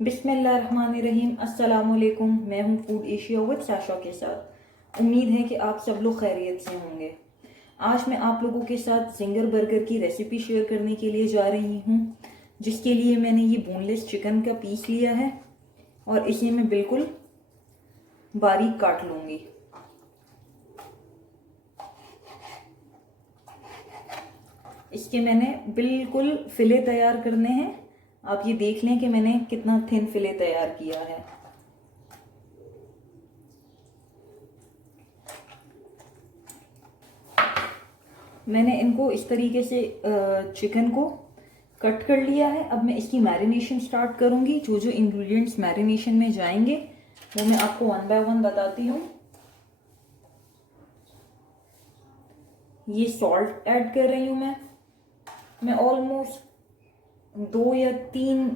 बिस्मिल्लाहिर्रहमानिर्रहीम। अस्सलामुअलैकुम। मैं हूँ फूड एशिया विद साशा के साथ। उम्मीद है कि आप सब लोग खैरियत से होंगे। आज मैं आप लोगों के साथ जिंगर बर्गर की रेसिपी शेयर करने के लिए जा रही हूँ, जिसके लिए मैंने ये बोनलेस चिकन का पीस लिया है और इसे मैं बिल्कुल बारीक काट लूँगी। इसके मैंने बिल्कुल फिले तैयार करने हैं। आप ये देख लें कि मैंने कितना थिन फिले तैयार किया है। मैंने इनको इस तरीके से चिकन को कट कर लिया है। अब मैं इसकी मैरिनेशन स्टार्ट करूंगी। जो जो इंग्रेडिएंट्स मैरिनेशन में जाएंगे वो मैं आपको वन बाय वन बताती हूँ। ये सॉल्ट ऐड कर रही हूँ मैं ऑलमोस्ट 2 या 3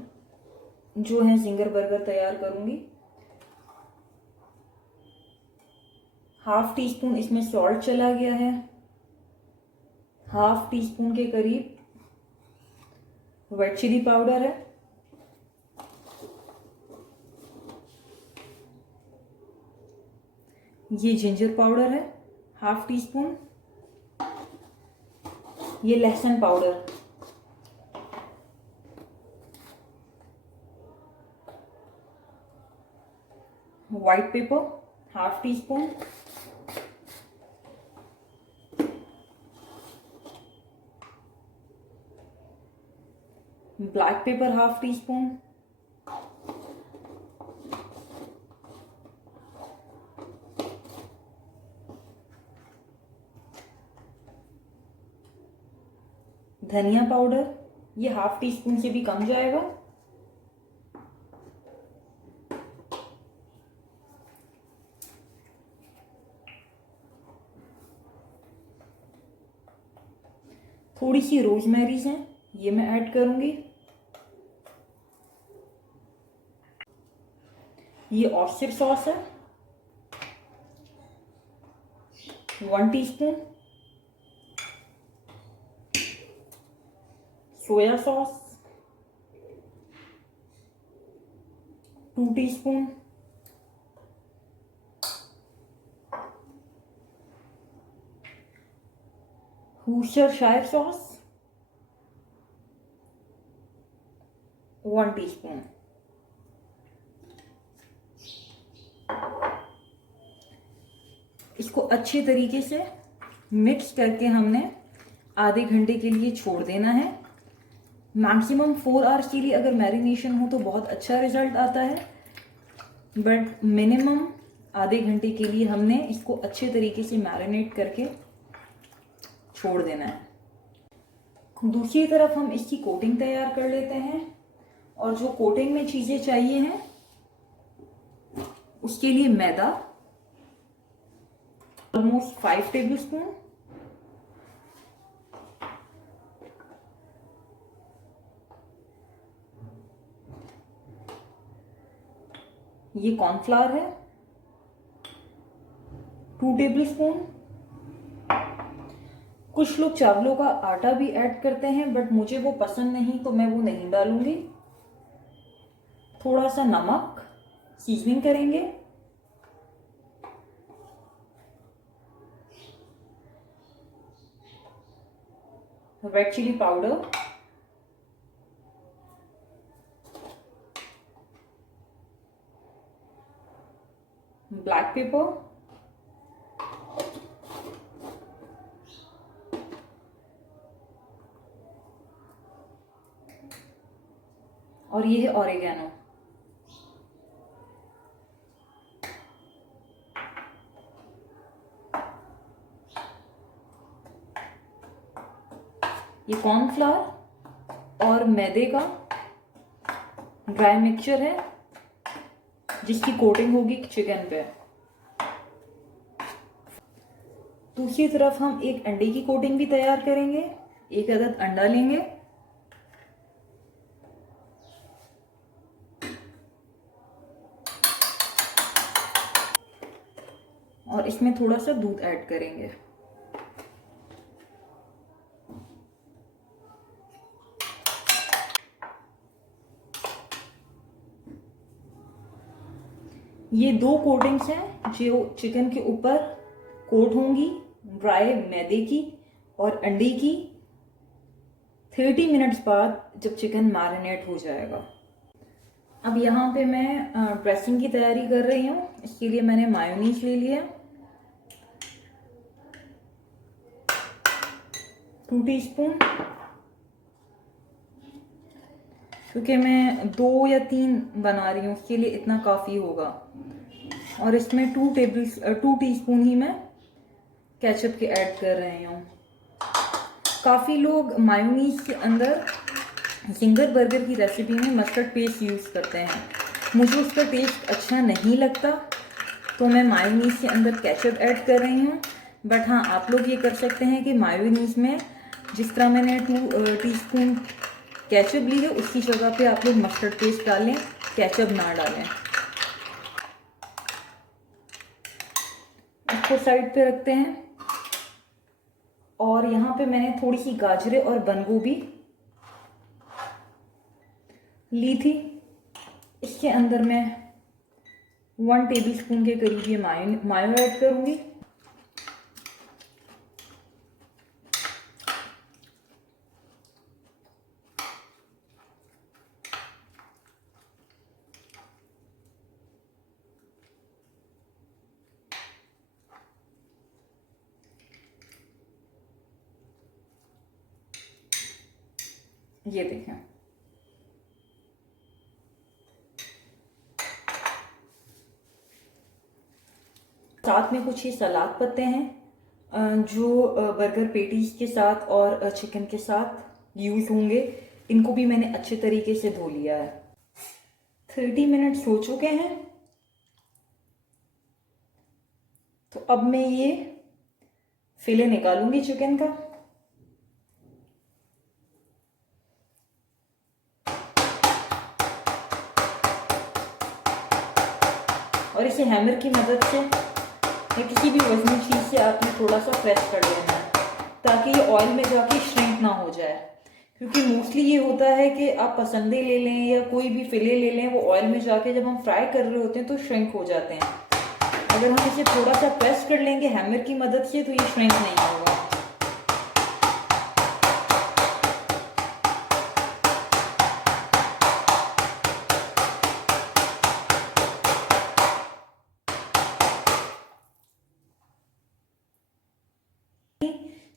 जो है जिंगर बर्गर तैयार करूंगी। हाफ टी स्पून इसमें सॉल्ट चला गया है। हाफ टी स्पून के करीब रेड चिली पाउडर है। ये जिंजर पाउडर है हाफ टी स्पून। ये लहसुन powder, white paper half tea spoon, black pepper half tea spoon, धनिया पाउडर, ये हाफ टी स्पून से भी कम जाएगा। थोड़ी सी रोजमेरीज है, ये मैं ऐड करूंगी। ये ऑयस्टर सॉस है 1 teaspoon, soya sauce 2 teaspoon, Worcestershire sauce 1 teaspoon. इसको अच्छे तरीके से मिक्स करके हमने आधे घंटे के लिए छोड़ देना है। मैक्सिमम 4 आवर्स के लिए अगर मैरिनेशन हो तो बहुत अच्छा रिजल्ट आता है, बट मिनिमम आधे घंटे के लिए हमने इसको अच्छे तरीके से मैरिनेट करके छोड़ देना है। दूसरी तरफ हम इसकी कोटिंग तैयार कर लेते हैं, और जो कोटिंग में चीजें चाहिए हैं उसके लिए मैदा ऑलमोस्ट 5 टेबल स्पून, ये कॉर्नफ्लावर है 2 टेबल स्पून। कुछ लोग चावलों का आटा भी ऐड करते हैं, बट मुझे वो पसंद नहीं तो मैं वो नहीं डालूंगी। थोड़ा सा नमक सीजनिंग करेंगे। Red chili powder, black pepper, और ये है ऑरिगेनो। ये कॉर्नफ्लावर और मैदे का ड्राई मिक्सचर है जिसकी कोटिंग होगी चिकन पे। दूसरी तरफ हम एक अंडे की कोटिंग भी तैयार करेंगे। 1 अदद अंडा लेंगे, और इसमें थोड़ा सा दूध ऐड करेंगे। ये 2 कोटिंग्स हैं जो चिकन के ऊपर कोट होंगी, ड्राई मैदे की और अंडे की। 30 मिनट्स बाद जब चिकन मैरिनेट हो जाएगा। अब यहाँ पे मैं ड्रेसिंग की तैयारी कर रही हूँ। इसके लिए मैंने मायोनीज ले लिया 2 टीस्पून, क्योंकि मैं 2 या 3 बना रही हूँ, उसके लिए इतना काफ़ी होगा। और इसमें 2 टीस्पून ही मैं केचप के ऐड कर रही हूँ। काफ़ी लोग मायोनीज के अंदर जिंगर बर्गर की रेसिपी में मस्टर्ड पेस्ट यूज़ करते हैं। मुझे उसका टेस्ट अच्छा नहीं लगता, तो मैं मायोनीज के अंदर केचप ऐड कर रही हूँ। बट हाँ, आप लोग ये कर सकते हैं कि मायोनीज में जिस तरह मैंने 2 टीस्पून केचप ली है, उसकी जगह पे आप लोग मस्टर्ड पेस्ट डालें, केचप ना डालें। इसको साइड पे रखते हैं। और यहाँ पे मैंने थोड़ी सी गाजरें और बंद गोभी ली थी। इसके अंदर मैं 1 टेबलस्पून के करीब ये मायो ऐड करूँगी। ये देखें, साथ में कुछ ये सलाद पत्ते हैं जो बर्गर पेटीज के साथ और चिकन के साथ यूज होंगे। इनको भी मैंने अच्छे तरीके से धो लिया है। 30 मिनट्स हो चुके हैं, तो अब मैं ये फिले निकालूंगी चिकन का। और इसे हैमर की मदद से या किसी भी वजनी चीज़ से आपने थोड़ा सा प्रेस कर लेना है, ताकि ये ऑयल में जाके श्रिंक ना हो जाए। क्योंकि मोस्टली ये होता है कि आप पसंदे ले लें या कोई भी फिले ले लें, वो ऑयल में जाके जब हम फ्राई कर रहे होते हैं तो श्रिंक हो जाते हैं। अगर हम इसे थोड़ा सा प्रेस कर लेंगे हैमर की मदद से, तो ये श्रिंक नहीं होगा।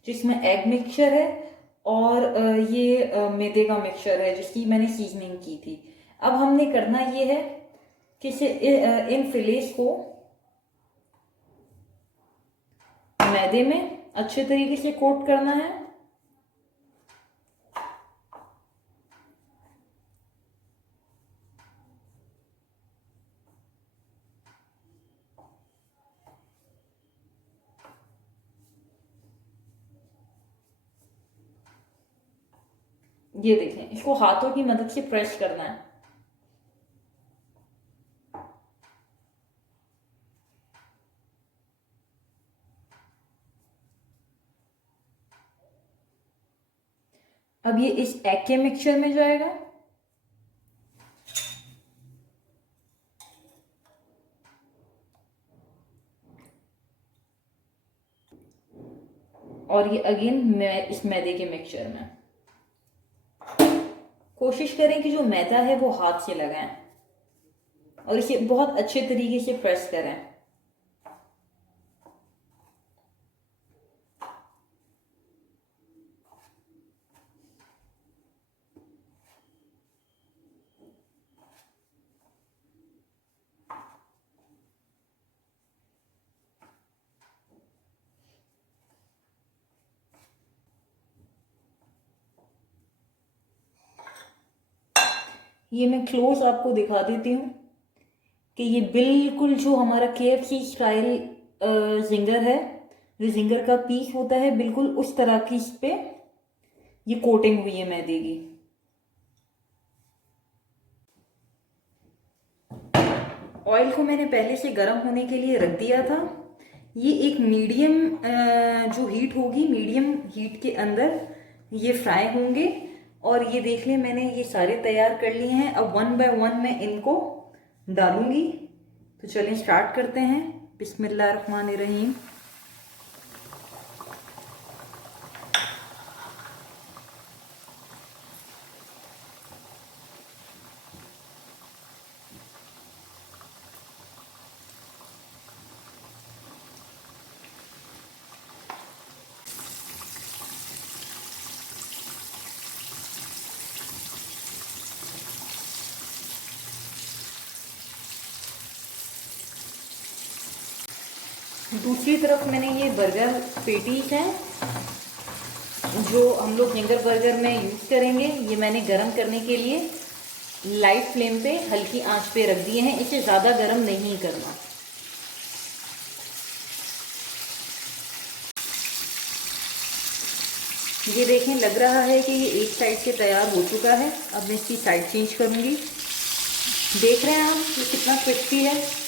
जिसमें एग मिक्सचर है और ये मैदे का मिक्सचर है जिसकी मैंने सीजनिंग की थी। अब हमने करना ये है कि इन फिलेस को मैदे में अच्छे तरीके से कोट करना है। ये देखें, इसको हाथों की मदद से प्रेस करना है। अब ये इस एग के मिक्सचर में जाएगा। और ये अगेन इस मैदे के मिक्सचर में। कोशिश करें कि जो मैदा है वो हाथ से लगाएं और इसे बहुत अच्छे तरीके से प्रेस करें। ये मैं क्लोज आपको दिखा देती हूँ कि ये बिल्कुल जो हमारा KFC स्टाइल जिंगर है, जो जिंगर का पीस होता है, बिल्कुल उस तरह की इस पे ये कोटिंग हुई है मैदे की। ऑयल को मैंने पहले से गर्म होने के लिए रख दिया था। ये एक मीडियम जो हीट होगी, मीडियम हीट के अंदर ये फ्राई होंगे। और ये देख लें, मैंने ये सारे तैयार कर लिए हैं। अब 1 बाय 1 मैं इनको डालूंगी तो चलिए स्टार्ट करते हैं। बिस्मिल्लाहिर्रहमानिर्रहीम। दूसरी तरफ मैंने ये बर्गर पेटीज हैं जो हम लोग फिंगर बर्गर में यूज़ करेंगे। ये मैंने गरम करने के लिए लाइट फ्लेम पे हल्की आंच पे रख दिए हैं। इसे ज़्यादा गरम नहीं करना। ये देखें, लग रहा है कि ये एक साइड से तैयार हो चुका है। अब मैं इसकी साइड चेंज करूँगी। देख रहे हैं आप ये कितना क्रिस्पी है।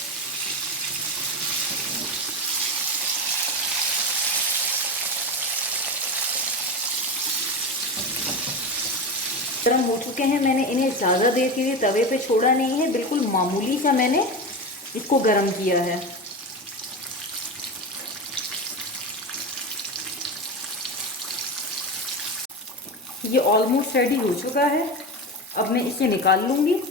गरम हो चुके हैं। मैंने इन्हें ज़्यादा देर के लिए तवे पे छोड़ा नहीं है, बिल्कुल मामूली सा मैंने इसको गरम किया है। ये ऑलमोस्ट रेडी हो चुका है। अब मैं इसे निकाल लूँगी।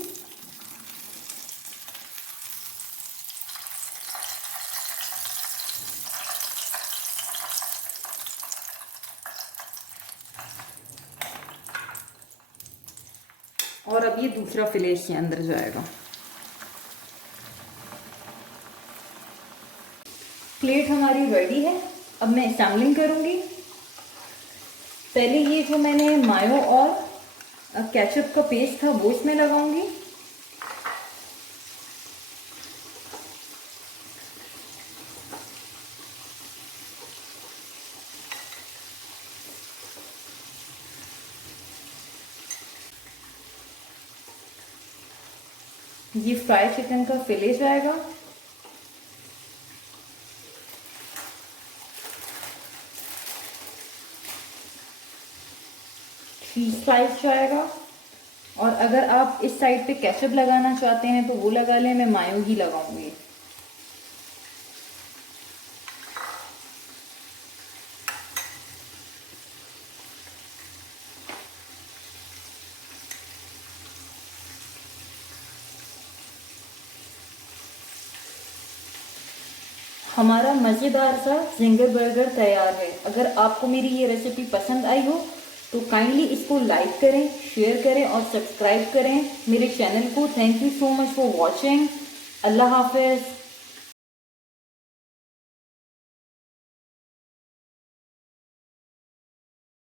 और अब ये दूसरा फिले इसके अंदर जाएगा। प्लेट हमारी रेडी है। अब मैं असेंबलिंग करूँगी। पहले ये जो मैंने मायो और केचप का पेस्ट था वो इसमें लगाऊंगी। ये फ्राई चिकन का फिले जाएगा। चीज स्लाइस जाएगा। और अगर आप इस साइड पे केचप लगाना चाहते हैं तो वो लगा लें, मैं मायो ही लगाऊंगी। हमारा मज़ेदार सा जिंगर बर्गर तैयार है। अगर आपको मेरी ये रेसिपी पसंद आई हो तो काइंडली इसको लाइक करें, शेयर करें और सब्सक्राइब करें मेरे चैनल को। Thank you so much for watching. अल्लाह हाफिज़।